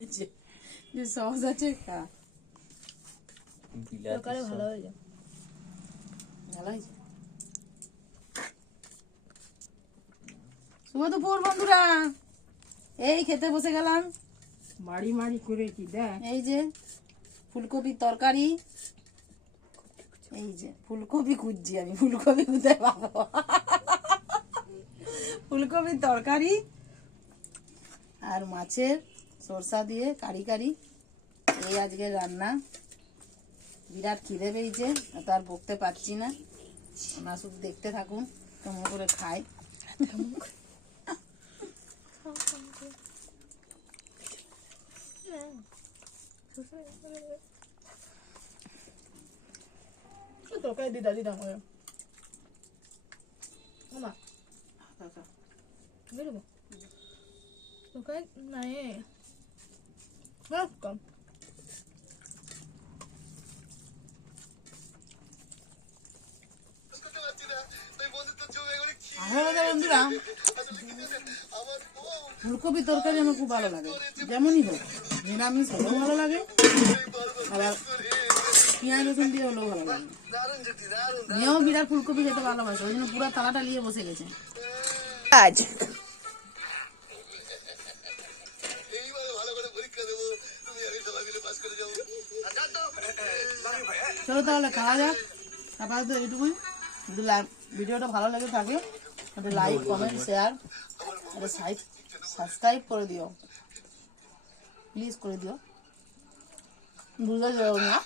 যে সস আছে খা। তরকারি ভালো হয়েছে। ভালো হয়েছে। শুভ দুপুর বন্ধুরা, এই খেতে বসে গেলাম। মাড়ি মাড়ি করে কি দেখ, এই যে ফুলকপির তরকারি, এই যে ফুলকপি খুঁজছি আমি, ফুলকপি কোথায় পাবো। ফুলকপির তরকারি আর মাছের সরষা দিয়ে কারি কারি, এই আজকে রান্না। বিরাট খিদে পেয়েছে, তো আর বকতে পারছি না, না শুধু দেখতে থাকুন কেমন করে খায়। তরকারি দিদা দিদা করে মামা বেরোবো তরকারি নাই কম। বন্ধুরা, ফুলকপি তরকারি আমার খুব ভালো লাগে, যেমনই হোক, নিরামিষ হলেও ভালো লাগে, আবার পেঁয়াজ রসুন দিয়ে হলেও ভালো লাগে। মেয়েও বিরাট ফুলকপি খেতে ভালোবাসে, ওই জন্য পুরো থালাটা নিয়ে বসে গেছে। আজ চলো তাহলে খাওয়া যাক। আপাতত এইটুকুই। যদি ভিডিওটা ভালো লেগে থাকে একটা লাইক, কমেন্ট, শেয়ার, একটা সাবস্ক্রাইব করে দিও, প্লিজ করে দিও, ভুলে যাও না।